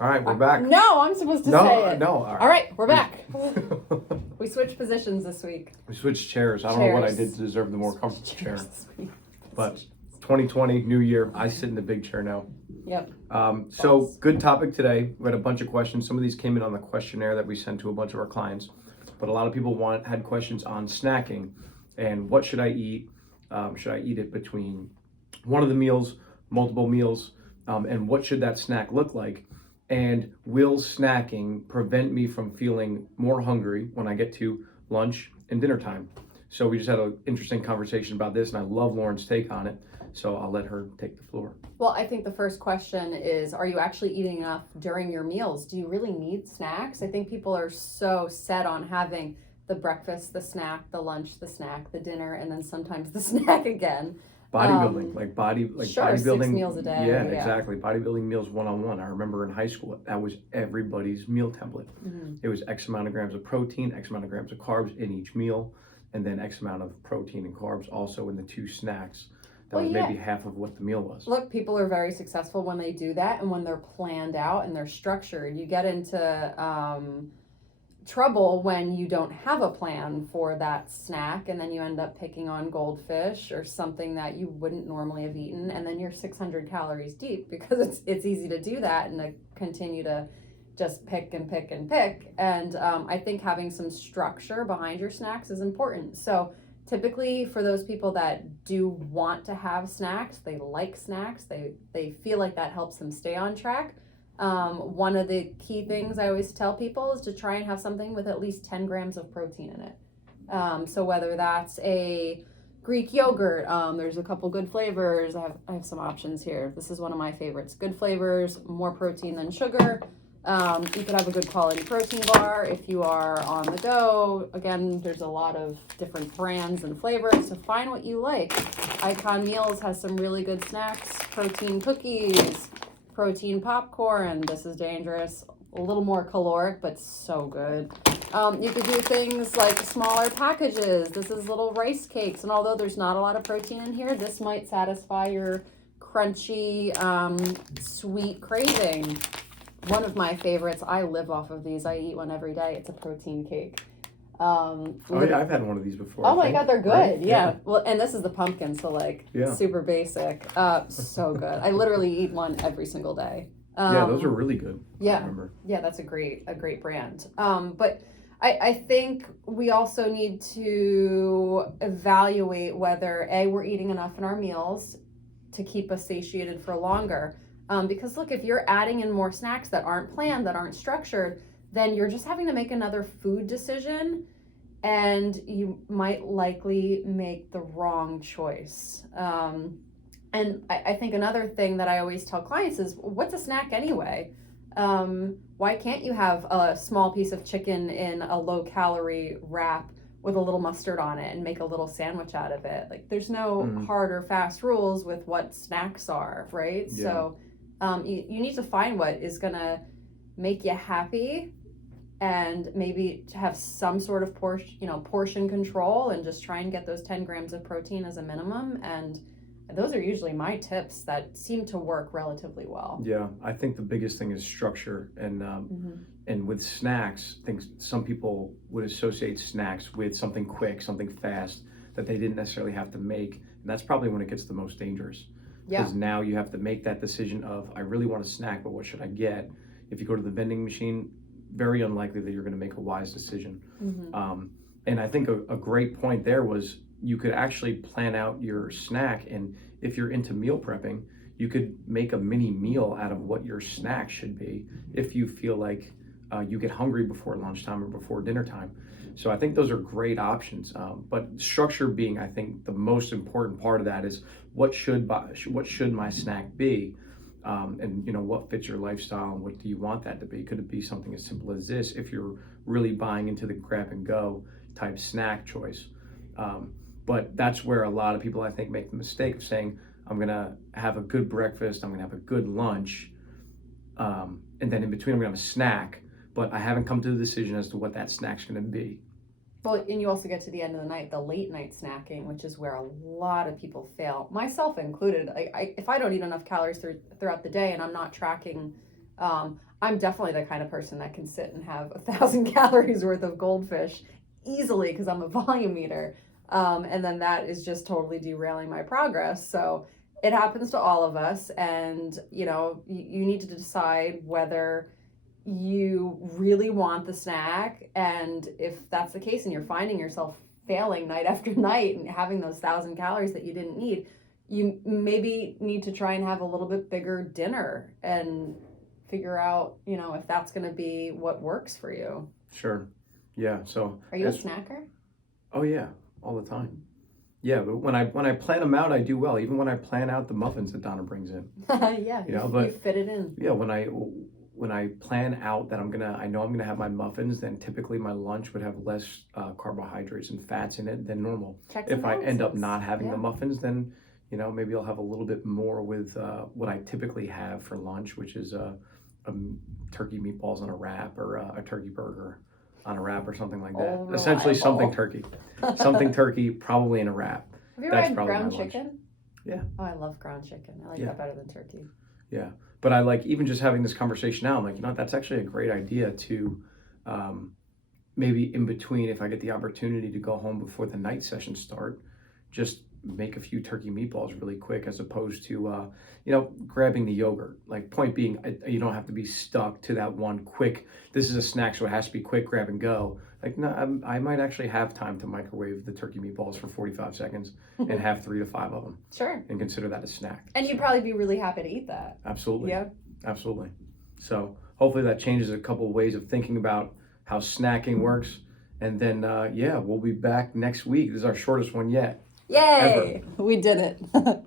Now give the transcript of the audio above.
All right, we're back. No, I'm supposed to say it. No. All right, we're back. We switched positions this week. We switched chairs. I don't know what I did to deserve the more comfortable chair. But 2020, new year. I sit in the big chair now. Yep. So good topic today. We had a bunch of questions. Some of these came in on the questionnaire that we sent to a bunch of our clients. But a lot of people had questions on snacking and what should I eat? Should I eat it between one of the meals, multiple meals, and what should that snack look like? And will snacking prevent me from feeling more hungry when I get to lunch and dinner time? So we just had an interesting conversation about this, and I love Lauren's take on it. So I'll let her take the floor. Well, I think the first question is, are you actually eating enough during your meals? Do you really need snacks? I think people are so set on having the breakfast, the snack, the lunch, the snack, the dinner, and then sometimes the snack again. Bodybuilding, sure, bodybuilding. 6 meals a day. Yeah, exactly. Bodybuilding meals one-on-one. I remember in high school, that was everybody's meal template. Mm-hmm. It was X amount of grams of protein, X amount of grams of carbs in each meal, and then X amount of protein and carbs also in the 2 snacks. That was maybe half of what the meal was. Look, people are very successful when they do that and when they're planned out and they're structured. You get into trouble when you don't have a plan for that snack and then you end up picking on goldfish or something that you wouldn't normally have eaten, and then you're 600 calories deep because it's easy to do that and to continue to just pick and pick and pick. And I think having some structure behind your snacks is important. So typically for those people that do want to have snacks, they like snacks, they feel like that helps them stay on track. One of the key things I always tell people is to try and have something with at least 10 grams of protein in it. So whether that's a Greek yogurt, there's a couple good flavors. I have some options here. This is one of my favorites. Good flavors, more protein than sugar. You could have a good quality protein bar if you are on the go. Again, there's a lot of different brands and flavors, so find what you like. Icon Meals has some really good snacks, protein cookies, protein popcorn. This is dangerous, a little more caloric, but so good. You could do things like smaller packages. This is little rice cakes, and although there's not a lot of protein in here, this might satisfy your crunchy, sweet craving. One of my favorites, I live off of these. I eat one every day. It's a protein cake. I've had one of these before. Oh my God, they're good. Right? Yeah. Well, and this is the pumpkin, so super basic. So good. I literally eat one every single day. Yeah, those are really good. Yeah. I remember. Yeah, that's a great brand. But I think we also need to evaluate whether we're eating enough in our meals to keep us satiated for longer. Because look, if you're adding in more snacks that aren't planned, that aren't structured, then you're just having to make another food decision, and you might likely make the wrong choice. And I think another thing that I always tell clients is, what's a snack anyway? Why can't you have a small piece of chicken in a low-calorie wrap with a little mustard on it and make a little sandwich out of it? Like, there's no hard or fast rules with what snacks are, right? Yeah. So you need to find what is going to make you happy, and maybe to have some sort of portion control, and just try and get those 10 grams of protein as a minimum. And those are usually my tips that seem to work relatively well. Yeah, I think the biggest thing is structure, and with snacks, I think some people would associate snacks with something quick, something fast that they didn't necessarily have to make, and that's probably when it gets the most dangerous. Because now you have to make that decision of, I really want a snack, but what should I get? If you go to the vending machine, very unlikely that you're going to make a wise decision. And I think a great point there was, you could actually plan out your snack, and if you're into meal prepping, you could make a mini meal out of what your snack should be if you feel like you get hungry before lunchtime or before dinner time. So I think those are great options. But structure being, I think, the most important part of that is, what should my snack be? And what fits your lifestyle, and what do you want that to be? Could it be something as simple as this if you're really buying into the grab and go type snack choice? But that's where a lot of people, I think, make the mistake of saying, I'm gonna have a good breakfast, I'm gonna have a good lunch, and then in between I'm gonna have a snack, but I haven't come to the decision as to what that snack's gonna be. Well, and you also get to the end of the night, the late night snacking, which is where a lot of people fail, myself included. If I don't eat enough calories throughout the day, and I'm not tracking I'm definitely the kind of person that can sit and have 1,000 calories worth of goldfish easily because I'm a volume eater. And then that is just totally derailing my progress. So it happens to all of us. And, you need to decide whether you really want the snack. And if that's the case and you're finding yourself failing night after night and having those 1,000 calories that you didn't need, you maybe need to try and have a little bit bigger dinner and figure out, if that's going to be what works for you. Sure. Yeah. So are you a snacker? Oh yeah, all the time. Yeah, but when I plan them out, I do well. Even when I plan out the muffins that Donna brings in. Yeah, you fit it in. Yeah, when I plan out that I know I'm gonna have my muffins, then typically my lunch would have less carbohydrates and fats in it than normal. If I end up not having the muffins, then maybe I'll have a little bit more with what I typically have for lunch, which is turkey meatballs on a wrap or a turkey burger on a wrap or something like that. Reliable. Essentially something turkey, probably in a wrap. Have you ever had ground chicken? Yeah. Oh, I love ground chicken. I like that better than turkey. Yeah, but I like even just having this conversation now. I'm like, that's actually a great idea to maybe in between, if I get the opportunity to go home before the night sessions start, just make a few turkey meatballs really quick, as opposed to grabbing the yogurt. Like, point being, you don't have to be stuck to that one quick, this is a snack so it has to be quick, grab and go. Like, no, I might actually have time to microwave the turkey meatballs for 45 seconds and have 3 to 5 of them. Sure. And consider that a snack. And you'd probably be really happy to eat that. Absolutely. Yeah. Absolutely. So hopefully that changes a couple of ways of thinking about how snacking works. And then, we'll be back next week. This is our shortest one yet. Yay! Ever. We did it.